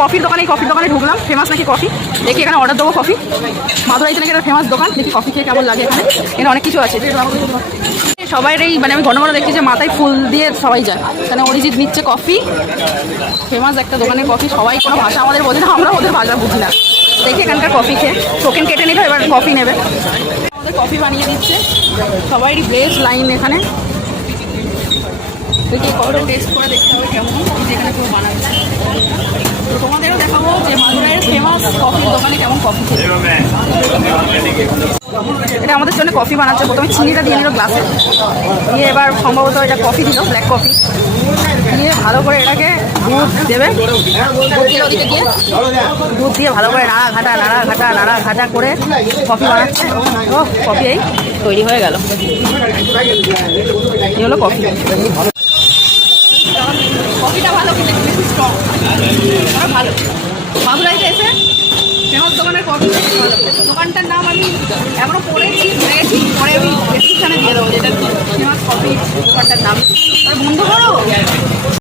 কফির দোকানে, কফির দোকানে ঢুকলাম, ফেমাস নাকি কফি, দেখি এখানে অর্ডার দেবো কফি। মাদুরাইতে নাকি একটা ফেমাস দোকান, দেখি কফি খেয়ে কেমন লাগে। এখানে এখানে অনেক কিছু আছে। সবাই এই মানে আমি ঘন ঘন দেখছি যে মাথায় ফুল দিয়ে সবাই যায়। এখানে অরিজিৎ নিচ্ছে কফি, ফেমাস একটা দোকানের কফি। সবাই কোনো ভাষা আমাদের বোঝে না, আমরা ওদের ভাষা বুঝি না। দেখি এখানকার কফি খেয়ে টোকেন কেটে নিল, এবার কফি নেবে। আমাদের কফি বানিয়ে দিচ্ছে, সবাইরই বেশ লাইন এখানে। দেখি কফিটা টেস্ট করে দেখতে হবে কেমন, যেখানে কেউ বানাচ্ছে। তো তোমাদেরও দেখাবো যে মাদুরাইয়ের ফেমাস কফির দোকানে কেমন কফি খেতে। এটা আমাদের জন্য কফি বানাচ্ছে। প্রথমে চিনিটা দিয়ে নিল গ্লাসে, দিয়ে এবার সম্ভবত এটা কফি দিল, ব্ল্যাক কফি দিয়ে ভালো করে এটাকে দুধ দেবে। ওদিকে গিয়ে দুধ দিয়ে ভালো করে নাড়া ঘাটা করে কফি বানাচ্ছে। ও কফি এই তৈরি হয়ে গেল, এই হলো কফি। কফিটা ভালো, কিন্তু বেশি স্ট্রং, ভালো। মাদুরাইতে এসে ফেমাস দোকানের কফি ভালো। দোকানটার নাম আমি এখনো পড়েছি, পরে আমি ডেসক্রিপশনে দিয়ে দেবো যেটা ফেমাস কফি দোকানটার নাম। বন্ধ করো।